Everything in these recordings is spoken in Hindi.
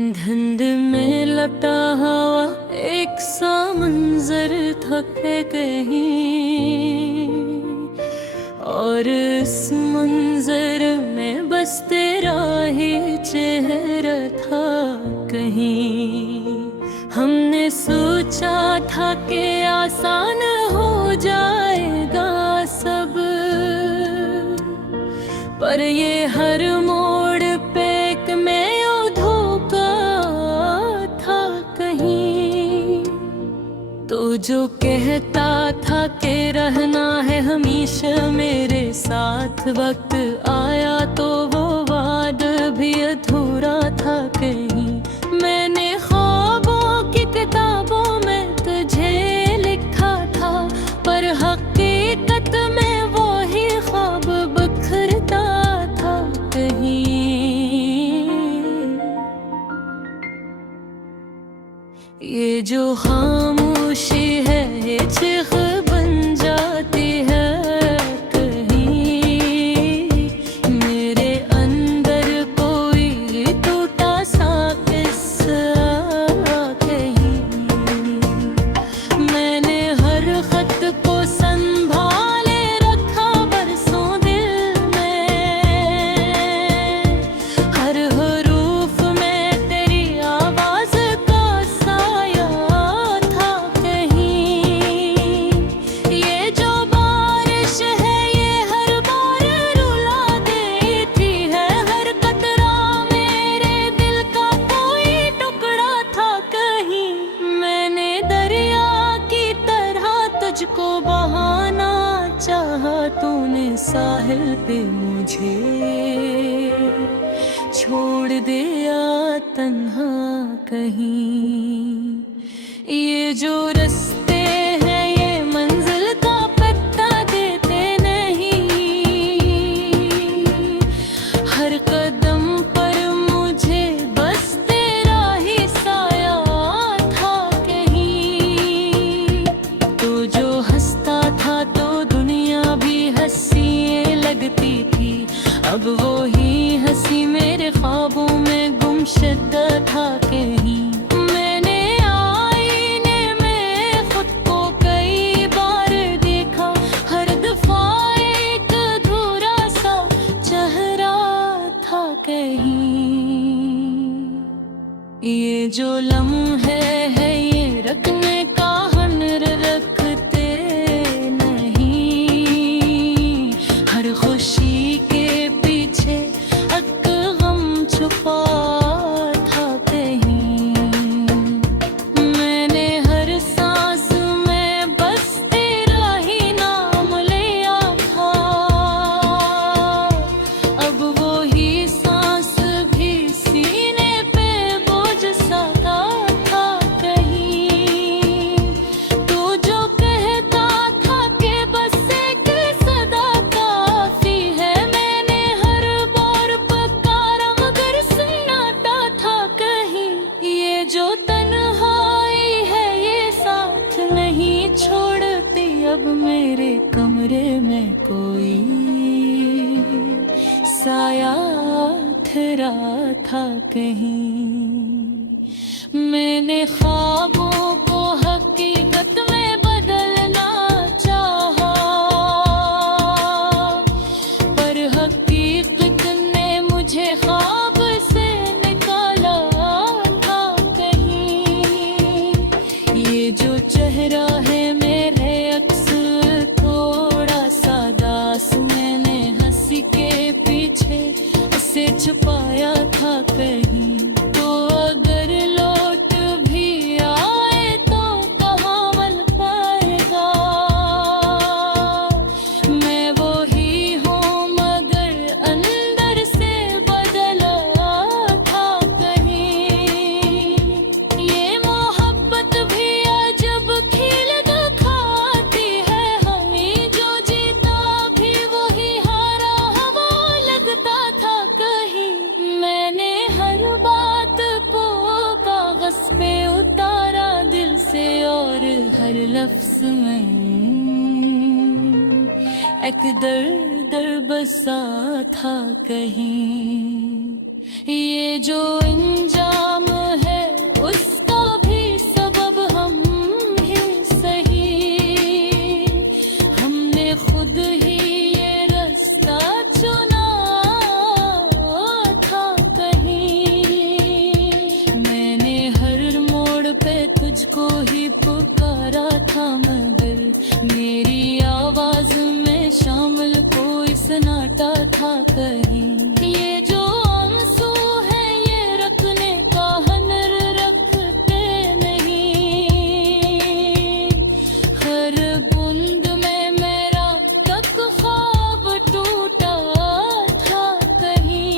धुंध में लटा हुआ एक सा मंजर था कहीं, और इस मंजर में बस तेरा ही चेहरा था कहीं। हमने सोचा था कि आसान हो जाएगा सब, पर ये हर मोड़ पे एक मैं धोखा था कहीं। तो जो कहता था कि रहना है हमेशा मेरे साथ, वक्त आया तो वो वादा भी अधूरा था कहीं। मैंने ख्वाबों की किताबों में तुझे लिखा था, पर हकीकत में वो ही ख्वाब बिखरता था कहीं। ये जो खामोशी है ये चीख बन जाती है कहीं। मेरे अंदर कोई टूटा सा किस्सा कहीं। मैंने हर खत को संभाले रखा बरसों दिल में, हर हरूफ में तेरी आवाज का साया था कहीं। ये जो बारिश है ये हर बार रुला देती है, हर कतरा मेरे दिल का कोई टुकड़ा था कहीं। मैंने दरिया की तरह तुझको बहाना चाहा, तूने साहिल पे मुझे छोड़ दिया तन्हा कहीं। ये जो रास्ते हैं ये मंजिल का पता देते नहीं, हर कदम पर मुझे बस तेरा ही साया था कहीं। तो जो हंसता था तो दुनिया भी हंसी लगती थी, अब वो ही हंसी मेरे ख्वाबों में गुमशुदा था कहीं। मैंने आईने में खुद को कई बार देखा, हर दफा एक अधूरा सा चेहरा था कहीं। ये जो लम्हे है ये रखने का हुनर रखते नहीं, हर खुशी के पीछे एक गम छुपा था कहीं। मैंने हर सांस में बस तेरा ही नाम लिया था, अब वो ही सांस भी सीने पे बोझ सा था कहीं। तू जो कहता था कि बस एक सदा काफी है, मैंने हर बार पुकारा मगर सुनाता था कहीं। ये जो तन्हाई है ये साथ नहीं छोड़ती, अब मेरे कमरे में कोई साया ठहरा था कहीं। मैंने ख्वाबों को हकीकत में बदलना चाहा, पर हकीकत ने मुझे ख्वाब से निकाला था कहीं। ये जो चेहरा है मेरे अक्स थोड़ा सा दास, मैंने हंसी के पीछे इसे छुपाया था कहीं। तो अगर लौट भी आए तो कहाँ मिल पाएगा, मैं वो ही हूँ मगर अंदर से बदला था कहीं। ये मोहब्बत भी अजब खेल दिखाती है, हमें जो जीता भी वही हारा हवा लगता था कहीं। मैंने हर बात को कागज पे उतारा दिल से, और हर लफ्ज में एक दर्द बसा था कहीं। ये जो इंजाम तुझको ही पुकारा था मगर मेरी आवाज में शामिल कोई सन्नाटा था कहीं। ये जो आंसू है ये रखने का हुनर रखते नहीं, हर बूंद में मेरा तक ख्वाब टूटा था कहीं।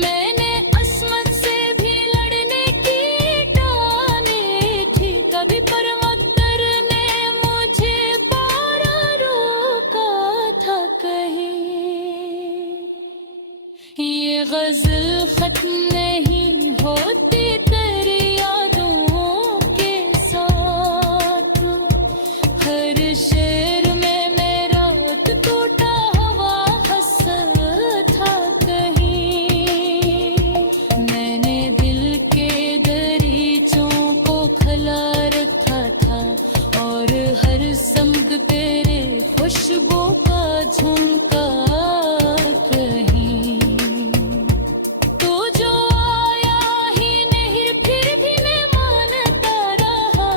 मैंने असमत से भी लड़ने की ठानी थी कभी, पर मकदर ने मुझे पारा रोका था कहीं। ये गजल खत्म नहीं होती तेरी यादों के साथ, हर शेर में मेरा टूटा हुआ हंस था कहीं। मैंने दिल के दरीचों को खुला रखा था और हर समत तेरे खुशबू का झुमका कहीं। तू जो आया ही नहीं फिर भी मैं मानता रहा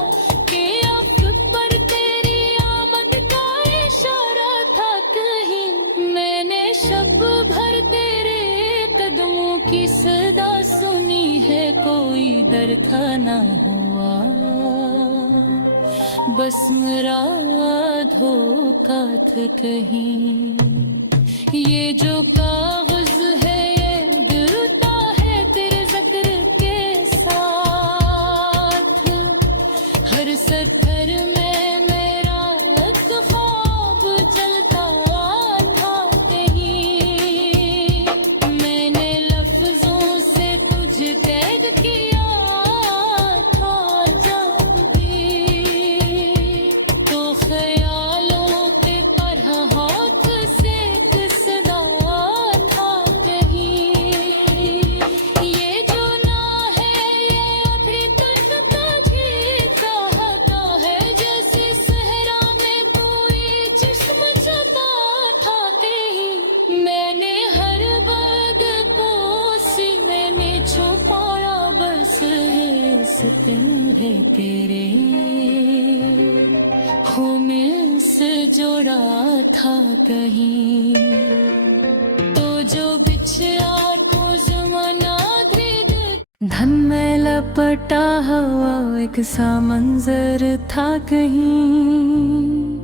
कि अफ़्त पर तेरी आमद का इशारा था कहीं। मैंने शब भर तेरे कदमों की सदा सुनी है, कोई दरखा ना हुआ बस मेरा धोखा था कहीं। ये जो कागज है ये गिरता है तेरे जिक्र के साथ, हर सत्तर में मेरा एक ख्वाब जलता था कहीं। मैंने लफ्जों से तुझे कैद किया था जब भी, तो ख्यालों के तरह हाथ से फिसला था कहीं। ये जो ना है ये अभी तक तुझे चाहता है, जैसे सहरा में कोई जिस्म जता था कहीं। मैंने हर बद को सीने में छुपाया, बस है सितरे तेरे हो में से जोड़ा था कहीं। तो जो बिछड़ा तो जमाना धन में लपटा हुआ एक सा मंजर था कहीं,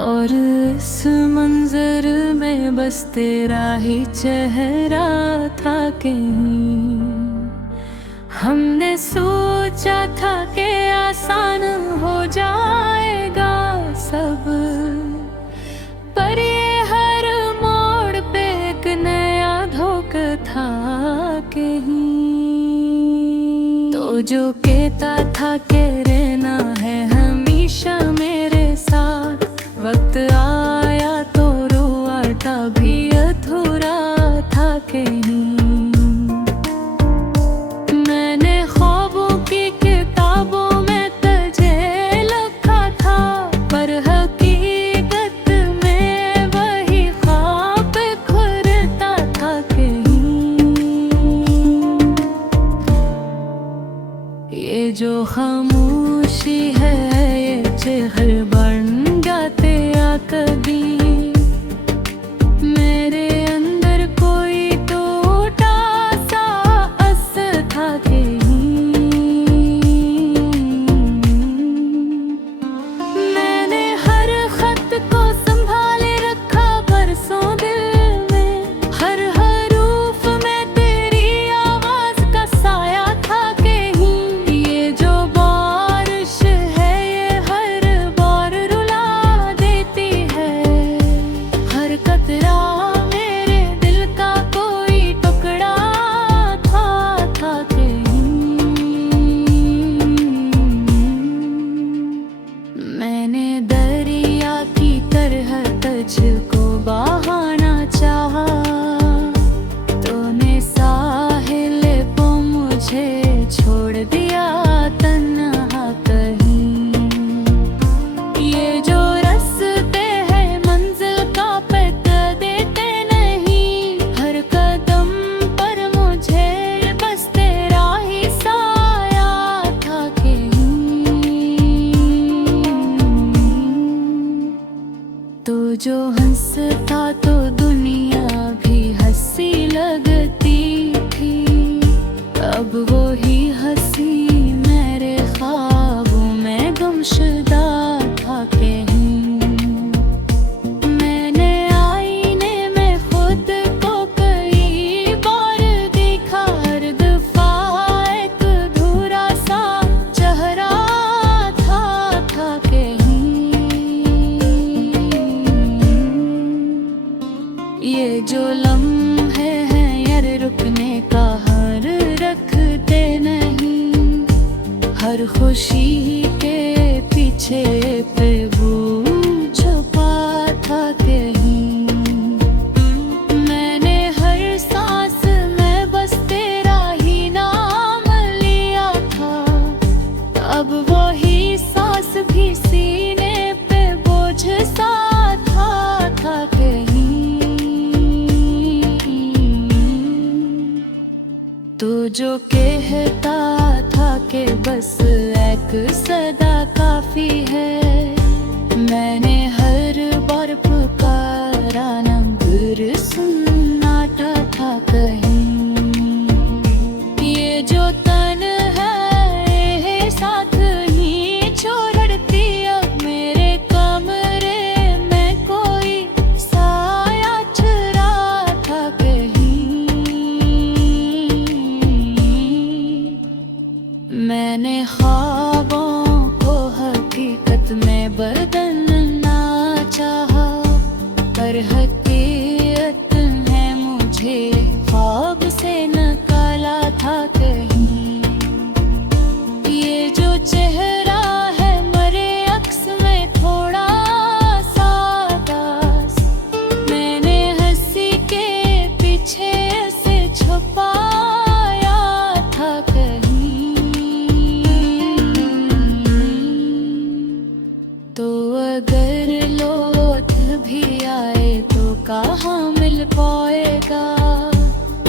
और इस मंजर में बस तेरा ही चेहरा था कहीं। हमने सोचा था कि आसान हो जाएगा सब, पर ये हर मोड़ पे एक नया धोखा था कहीं। तो जो कहता था कि रहना है हमेशा मेरे साथ, वक्त आया तो रुआता भी अधूरा था कहीं। मैंने ख्वाबों की किताबों में तुझे लिखा था, पर हकीकत में वही ख्वाब खुरता था कहीं। ये जो खामोशी है ये चेहर बन जाते आ कभी, मेरे अंदर कोई टूटा सा अस था कहीं। मैंने हर खत को संभाले रखा बरसों दिल में, हर हरूफ में तेरी आवाज का साया था कहीं। ये जो बारिश है ये हर बार अब वो ही हंसी मेरे ख्वाबों में गुमशुदा था कहीं। मैंने आईने में खुद को कई बार देखा, हर दफा एक अधूरा सा चेहरा था कहीं। ये जो लम्हे हैं यार रुकने का हर रखते नहीं, हर खुशी के पीछे पे वो छुपा था कहीं। मैंने हर सांस में बस तेरा ही नाम लिया था, अब वही सांस भी सीने पे बोझ सा था कहीं। तो जो कहता था कि बस एक सदा काफी है, मैंने हर बार पुकारा नंबर सुनाता था कहीं। ये जो तन है साथ ही छोड़ती, अब मेरे कमरे में कोई साया चुरा था कहीं। मैंने ख्वाबों को हकीकत में बदलना चाहा, पर हकीकत है मुझे ख्वाब से निकाला था कहीं। ये जो चेहरा है मरे अक्स में थोड़ा सा दास, मैंने हंसी के पीछे से छुपाया था कहीं। तो अगर लौट भी आए तो कहाँ मिल पाएगा,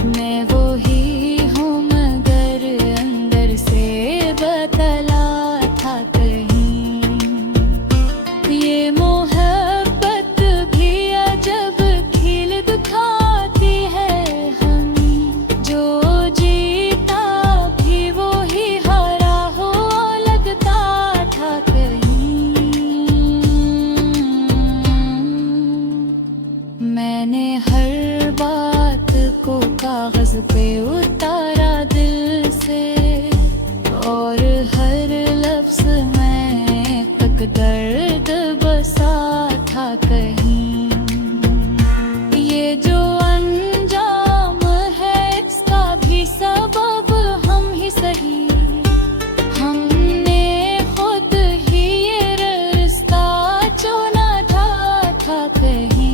मैं वो ही हूँ मगर अंदर से बदला था कहीं। ये मोहब्बत भी अजब खिल दिखाती है हमें, जो जीता भी वो ही हारा हो लगता था कहीं। मैंने हर बात को कागज पे उतारा दिल से, और हर लफ्ज में तक दर्द बसा था कहीं। ये जो अंजाम है इसका भी सबब हम ही सही, हमने खुद ही ये रास्ता चुना था कहीं।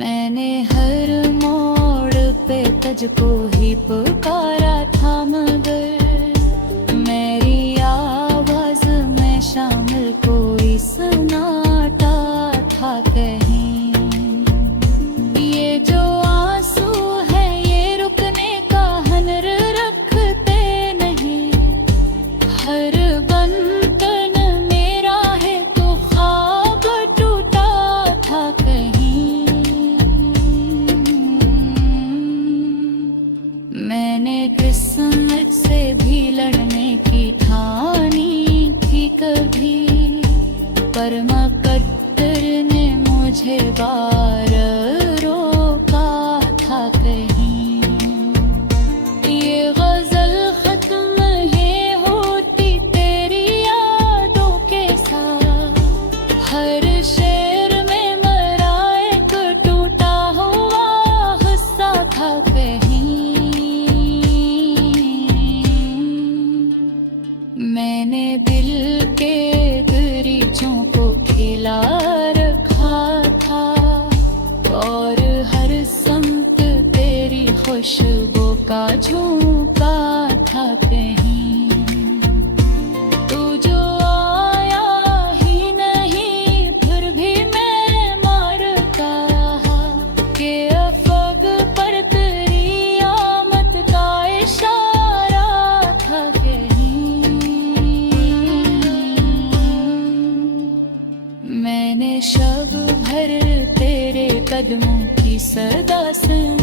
मैंने हर मोड़ पे तुझको ही पुकारा था, मगर मेरी आवाज में शामिल कोई सन्नाटा था कहीं। ये जो आंसू है ये रुकने का हनर रखते नहीं, हर बंधन मेरा है तो ख्वाब टूटा था कहीं। मैंने किस्मत से भी लड़ने की ठानी थी कभी, पर मुकद्दर ने मुझे बार रोका था कहीं। ये गजल खत्म है होती तेरी यादों के साथ, हर शेर में मरा एक टूटा हुआ हिस्सा था कहीं। मैंने दिल के गरीजों को खिला रखा था, और हर समत तेरी खुशबू का झोंका था कहीं। तू जो आया ही नहीं फिर भी मैं मारता के अफग पर तेरी आमद का इशारा था कहीं। मैंने शब भर तेरे कदमों की सदा सुनी,